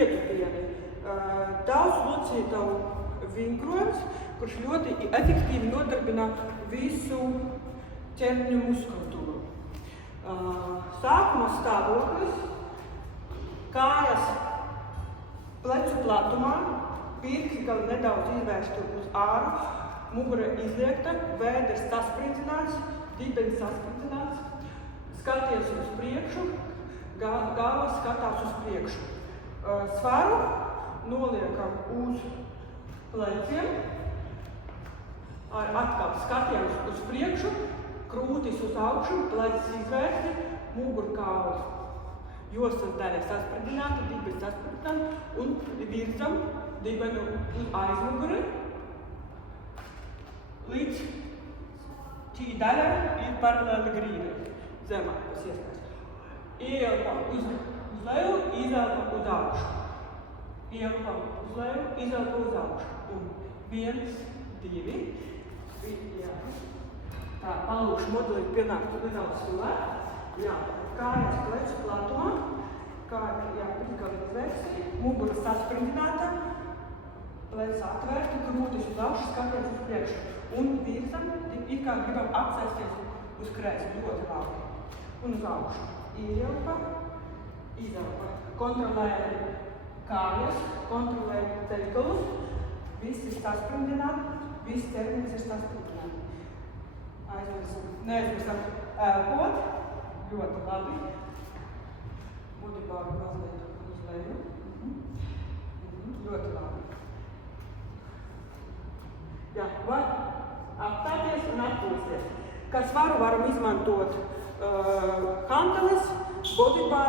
pietupieni. Daudz locītavu vingrojums, kurš ļoti efektīvi nodarbina visu ķermeņa muskulatūru. Sākuma stāvoklis, kājas plecu platumā, pirksti gali nedaudz izvērsti uz āru, mugura izliekta, vēders sasprindzināts, dibenis sasprindzināts, skaties uz priekšu, galva skatās uz priekšu. Svaru noliekam uz pleciem, atkal skatījums uz priekšu, krūtis uz augšu, plecis izvērsti, mugurkauls jostas daļa sasprindzināta, dibenis sasprindzināta un virzam dibenu uz aizmuguri, līdz šī daļa ir paralēli grīdai, zemāk tas iespējas. Ieelpam uz leju, izelpam uz augšu. Ieelpam uz leju, izelpam uz augšu. Un 1, 2, jā. Tā, palūkšu modelīt pienākt nedaudz sulēt. Jā, kājas plecu platumā, pirkali izvērsti, mugura sasprindzināta, plecs atvērti, krūtis uz augšu, skaties uz priekšu. Un virzam, it kā gribam apsēsties uz krēslu, ļoti labi. Un uz augšu. Ieelpa, izelpa. Kontrolē kājas, kontrolē ceļgalus. Viss ir sasprindzināti, viss ķermenis ir sasprindzināti. Neaizmirstam elpot. Ļoti labi. Mudibāru mazliet uz leju. Ļoti labi. Jā, var apstāties un atpūsties. Kā svaru varam izmantot hanteles, bodybāru